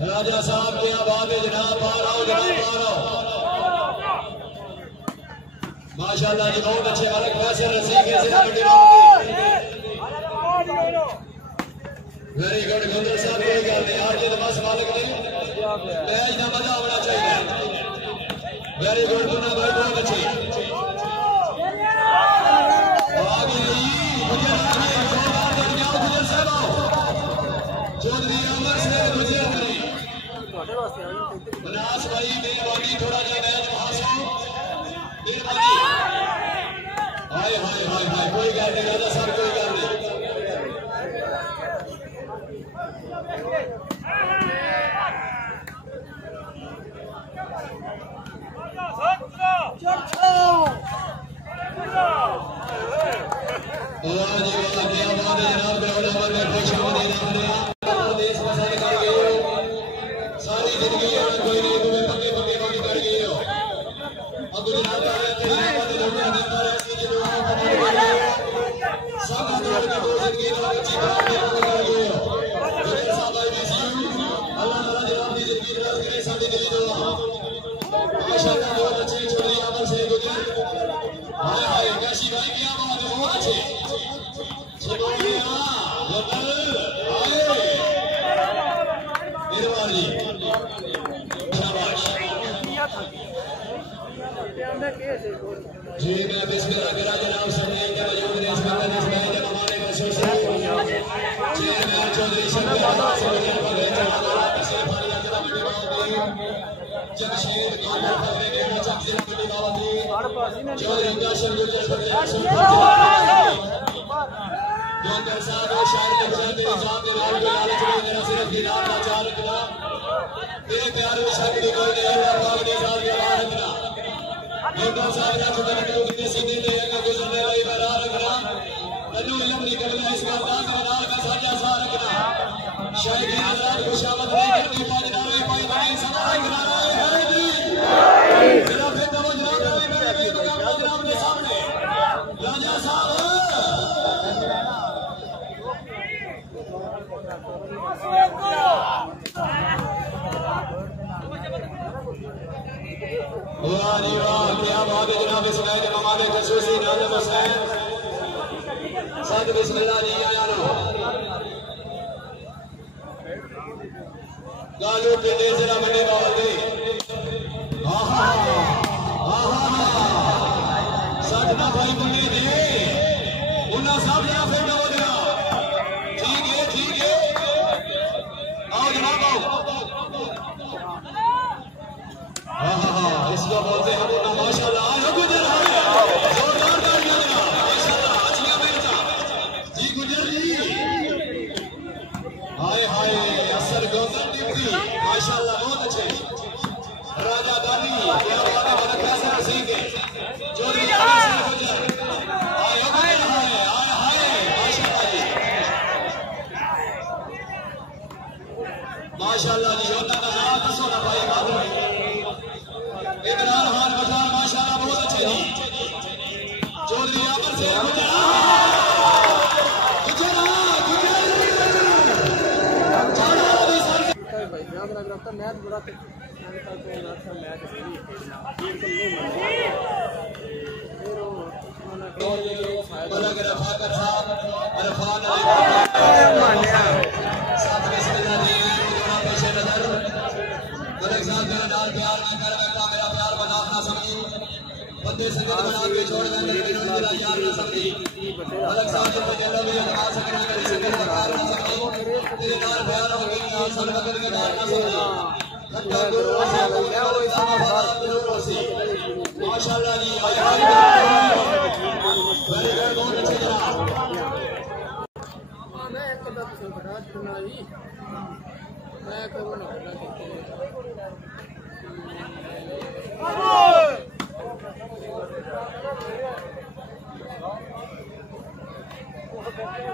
राजा साहब की आबाद है जनाब, बाहर आओ जनाब, बाहर आओ। माशाल्लाह जी बहुत अच्छे मालिक फैसल रसीके से वेरी गुड गुंजर साहब, कोई गल नहीं आज तो बस मालिक नहीं मैच का मजा होना चाहिए। वेरी गुड मुन्ना भाई बहुत अच्छी चौधरी अमर से गुजर करी बनास भाई मेहरबानी थोड़ा सा मैच हासो मेहरबानी। हाय हाय हाय हाय कोई गल नहीं राजा साहब, कोई गल नहीं। सारी जिंदगी कोई नहीं तुम्हें पक्के पक्के पक्के कर गए हो अब बहुत अच्छे चौधरी अमर से गुजर। हाय हाय कैसी भाई क्या बात है, बहुत अच्छे मेहरबानी शाबाश जी। मैं बिस्मिल्लाह गिरा जनाब समय के मौजूद हैं इसमें हमारे बच्चों से जी मैं चौधरी शंकर जमशेद कामर फजले के बच्चा जिला की दावती चौधरी काशिम गुजर जोंदर साहब और शायर के जाते निजाम के लाल के लालच में मेरा सिर्फ दीदार का चार रखना मेरे प्यार में शक्ति कोई नहीं अल्लाह पाक ने साथ लगा रखना जोंदर साहब ने छोटे छोटे कितने सीधे ले आकर गुजरने वाली बना रखना तन्नू इल्म निकलना इसका दास बना का साजा सा रखना शायद ये आजाद खुशामद नहीं करती पाजनावे पाई नहीं सदा किनारा है जी जरा फिर तवज्जो करें मेरे बेमुकाबला जनाब के सामने राजा साहब वाह जी वाह क्या बात है जनाब इसका हमारे खसूसी नाज़िम हुसैन साथ बिस्मिल्लाह जी आया लो गालू के दे जरा मंडी बावल दे आहा आहा सजना भाई मुन्नी दे उन्ना साहब या फिर दो दिया ठीक है आओ जनाब आओ। आहा इसको बोलते हम माशाल्लाह आयो गुजर जोरदार तालियां जनाब माशाल्लाह अच्छियां बेटा जी गुजर जी। हाय हाय असर गौसर टिप्पी माशाल्लाह बहुत अच्छे राजा दानी क्या बात है बड़ा कैसा सीख है चौधरी अमर से गुजर आयो गुजर हाय हाय माशाल्लाह जी माशाल्लाह जी होता का नाम दसो ना भाई बात इमरान खान बजार माशाल्लाह बहुत अच्छे जी चौधरी अमर से गुजर मैच बड़ा बंदे संगत बना के छोड़ देंगे यार ना समझी अलग साथ में चलो भी लगा सकना कर संगत बना ना समझी तेरे नाल प्यार हो गया सब वक्त के नाल ना समझी खट्टा गुरु से क्या वो इतना बात गुरु से माशाल्लाह जी वेरी गुड बहुत अच्छे जनाब मैं एक बात से बता सुनाई मैं करूँ ना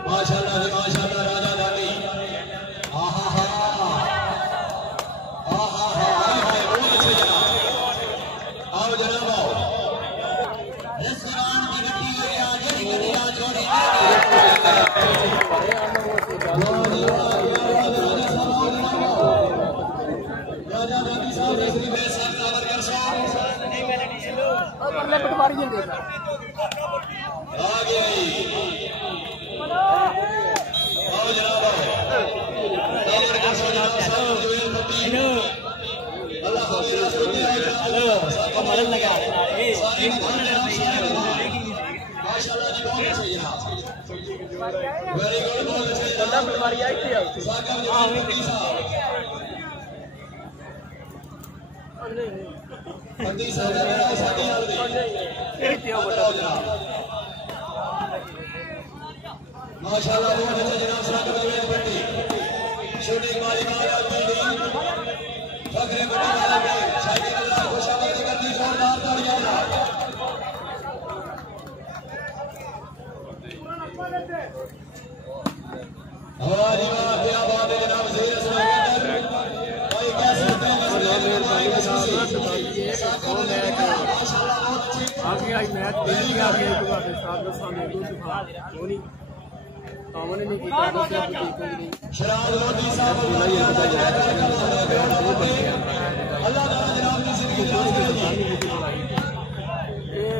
माशाल्लाह माशाल्लाह राजा दानी आहा हा आहा हा हाय बहुत अच्छे जनाब आओ जनाब आओ रेस्टोरेंट की गड्डी है आज ही गड्डी आज छोड़ी अगले पटवारी हैं देखा आगे आओ जनाब अल्लाह हेलो कमल लगा माशाल्लाह जी बहुत अच्छा जनाब वेरी गुड बहुत अच्छा जनाब पटवारी आई थी हां मुफ्ती साहब मुफ्ती साहब मेरा साथी हाल दे माशाल्लाह बहुत अच्छा जनाब सलाम करवे पट्टी शूटिंग वाली बात बिल्डिंग फखरे बड़ी वाला पे शादी के साथ खुशामद करती जोरदार तालियां हमारी वाह क्या बात है जनाब ज़हीर असलम भाई कैसे हैं आगे आई मैच देख के आगे एक बार साथ सामने दूसरा धोनी कामने नहीं किया तो क्या नहीं शराब रोटी साहब अल्लाह ताला जनाब की जिंदगी दराज करे ये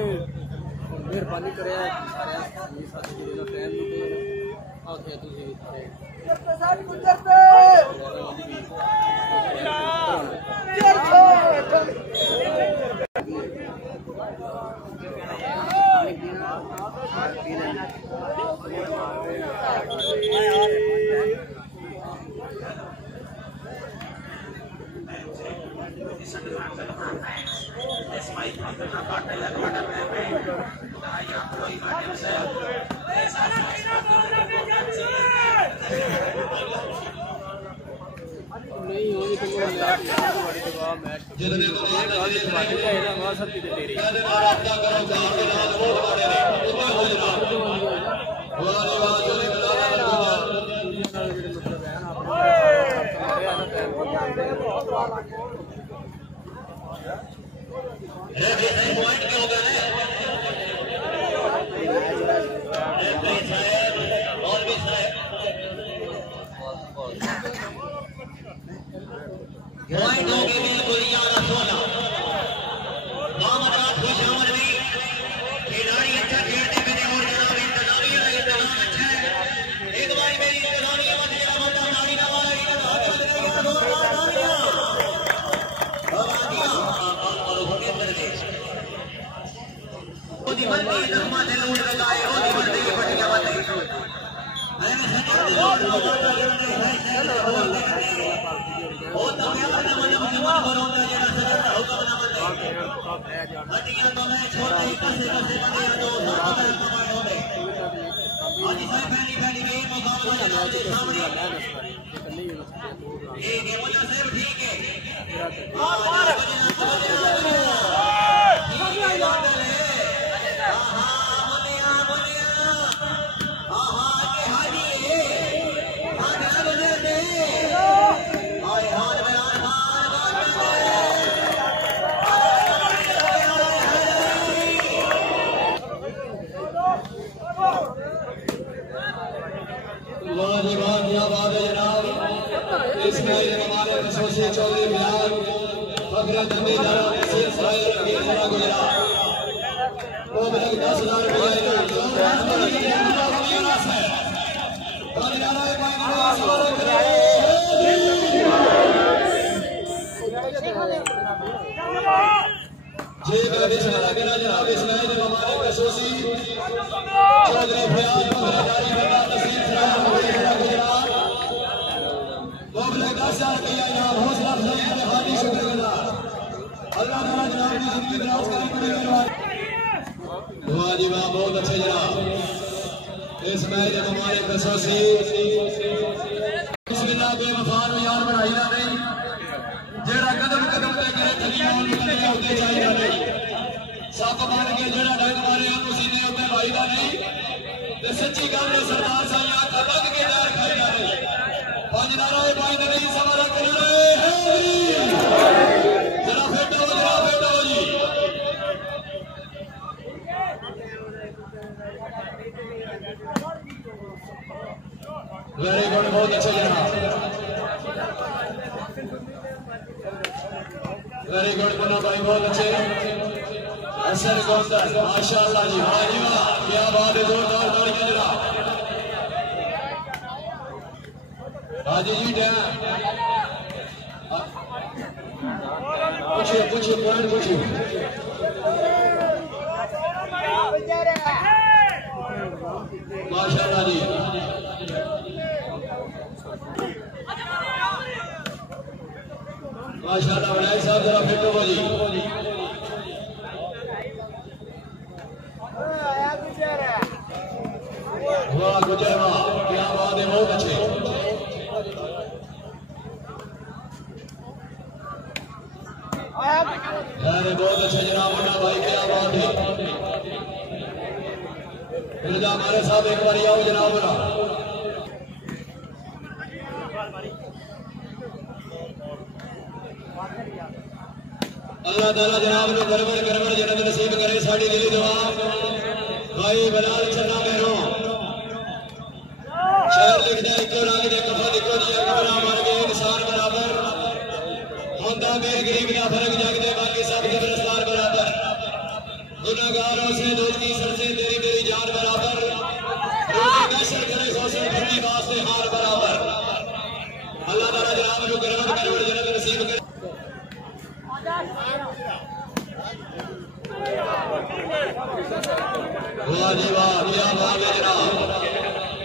मेहरबानी करे सारे ये साथी जी का टाइम दे आके तुझे साथ गुजर पे नहीं होगी तो मैच जितने सब चीजें तेरी राब्ता करो गांव के नाल वोट मारे ने उतने हो जनाब वारे वाह जोने पॉइंट क्या होगा ना और भी पॉइंट हो गए बिल्कुल याद रखना दामदार खुशामद नहीं खिलाड़ी अच्छा खेलते मेरे और जनाब इंतजामिया इंतजाम अच्छा है एक बार मेरी इंतजामिया में जरा बंदा नाड़ी ना वाला इंतजाम कर देगा जोरदार तालियां आवाज़ियां और होने पर दे ओदी बंदी जख्मा से लूट लगाए ओदी बंदी पटिया बंदी मैंने सजा ओ तमिया ना मतलब जमा करोंदा जेना सजा हुक्म ना बंदे हटिया तो मैं छोड़ नहीं कसे कसे बंदे दो साथ में कमाए होंगे आज इस पहली पहली गेम मुकाबला जनाब के सामने ये गेम वाला सब ठीक है चौधरी बिलाल फखरे जमींदार तहसील सराय के खड़ा गुजरा वो भी 10,000 रुपए जी मेरे इशारा करना जनाब इसमाइल हमारे कसोसी चौधरी बिलाल फखरे जमींदार तहसील सराय के खड़ा गुजरा वो भी 10,000 रुपए इनाम हौसला अफजाई के हाथी शुक्रगुजार अल्लाह ताला जनाब की जिंदगी दराज करे बड़ी मेहरबानी वाह जी वाह बहुत अच्छे जनाब इस मैच में हमारे कसोसी बिस्मिल्लाह बेवफा नु यार बनाई ना नहीं जेड़ा कदम कदम ते करे तलियां नु कदे होते चाहिदा नहीं सप मार के जेड़ा डंग मारे हम सीने उत्ते भाईदा नहीं ते सच्ची गल है सरदार साईं का लग के यार खाईदा नहीं पांच नारे पांच नहीं सवारा कर ले जरा फेटो जी वेरी गुड बहुत अच्छा जनाब वेरी गुड मुन्ना भाई बहुत अच्छे हसन गोंदर माशाअल्लाह जी, वाह जी वाह, क्या बात है, जोरदार तालियां जनाब। हाजी जी डैम पूछिए पॉइंट पूछिए। माशाअल्लाह जी, माशाअल्लाह, बनाई साहब जरा फिट हो जी। वाह गुजर वाह, क्या बात है, बहुत अच्छे। अरे बहुत अच्छा जनाब, मुन्ना भाई क्या बात है। मिर्जा हमारे साहब एक बार आओ जनाब ना। अल्लाह ताला जनाब ने करवड़ जन्नत नसीब करे, साड़ी दिली दुआ। भाई बलाल चन्ना मेरो शहर लिखदा इको रंग दे कफा दिखो जी, कबरा मर गए इंसान बराबर होंदा, मेरे गरीब का फर्क जगदे, बाकी सब कब्रिस्तान बराबर। गुनाहगारों से दोस्ती सरसे तेरी मेरी जान बराबर, रोटी मैसर करे सोसे ठंडी वास्ते हार बराबर। अल्लाह ताला जनाब को करवड़ जन्नत नसीब करे। वाह जी वाह, क्या बात है जनाब।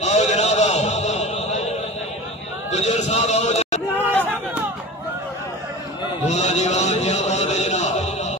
आओ जनाब आओ, गुजर साहब आओ।